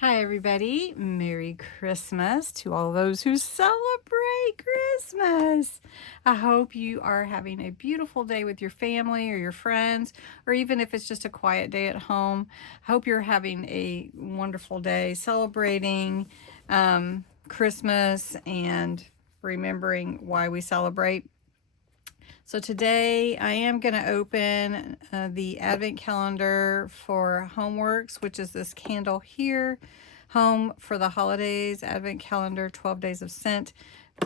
Hi everybody, Merry Christmas to all those who celebrate Christmas. I hope you are having a beautiful day with your family or your friends, or even if it's just a quiet day at home. I hope you're having a wonderful day celebrating Christmas and remembering why we celebrate. So today I am going to open the advent calendar for Homeworx, which is this candle here. Home for the Holidays advent calendar, 12 days of scent.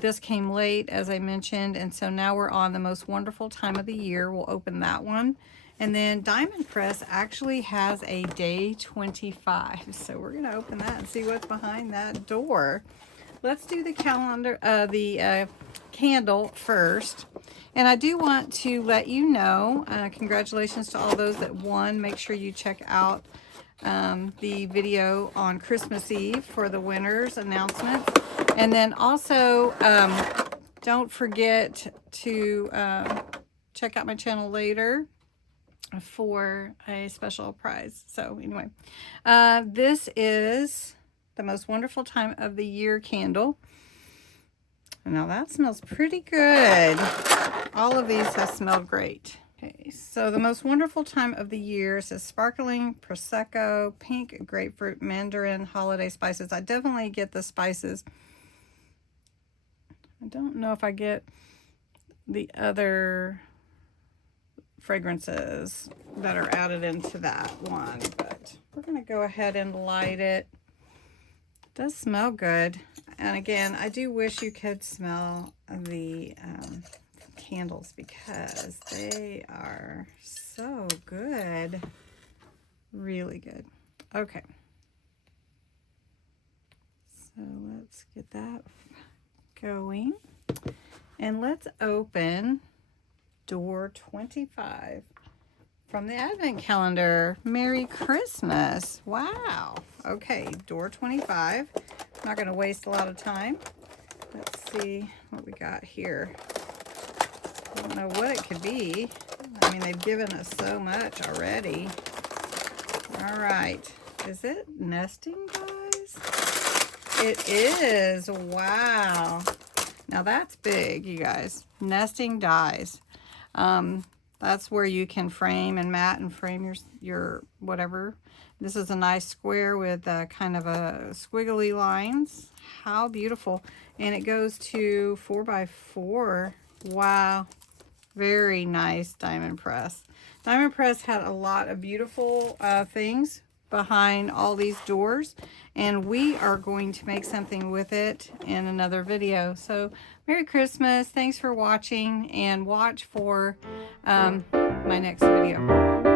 This came late, as I mentioned, and so now we're on the most wonderful time of the year. We'll open that one. And then Diamond Press actually has a day 25. So we're going to open that and see what's behind that door. Let's do the calendar, candle first. And I do want to let you know, congratulations to all those that won. Make sure you check out the video on Christmas Eve for the winners announcements. And then also, don't forget to check out my channel later for a special prize. So anyway, this is the most wonderful time of the year candle. Now that smells pretty good. All of these have smelled great. Okay, so the most wonderful time of the year says sparkling prosecco, pink grapefruit, mandarin, holiday spices. I definitely get the spices. I don't know if I get the other fragrances that are added into that one, but we're going to go ahead and light it. It does smell good. And again, I do wish you could smell the candles because they are so good. Really good. Okay. So let's get that going. And let's open door 25 from the advent calendar. Merry Christmas. Wow. Okay, door 25. Not going to waste a lot of time. Let's see what we got here. I don't know what it could be. I mean, they've given us so much already. All right. Is it nesting dies? It is. Wow. Now that's big, you guys. Nesting dies. That's where you can frame and mat and frame your whatever. This is a nice square with kind of a squiggly lines. How beautiful. And it goes to 4x4. Wow. Very nice Diamond Press. Diamond Press had a lot of beautiful things behind all these doors, and we are going to make something with it in another video. So Merry Christmas. Thanks for watching, and watch for my next video.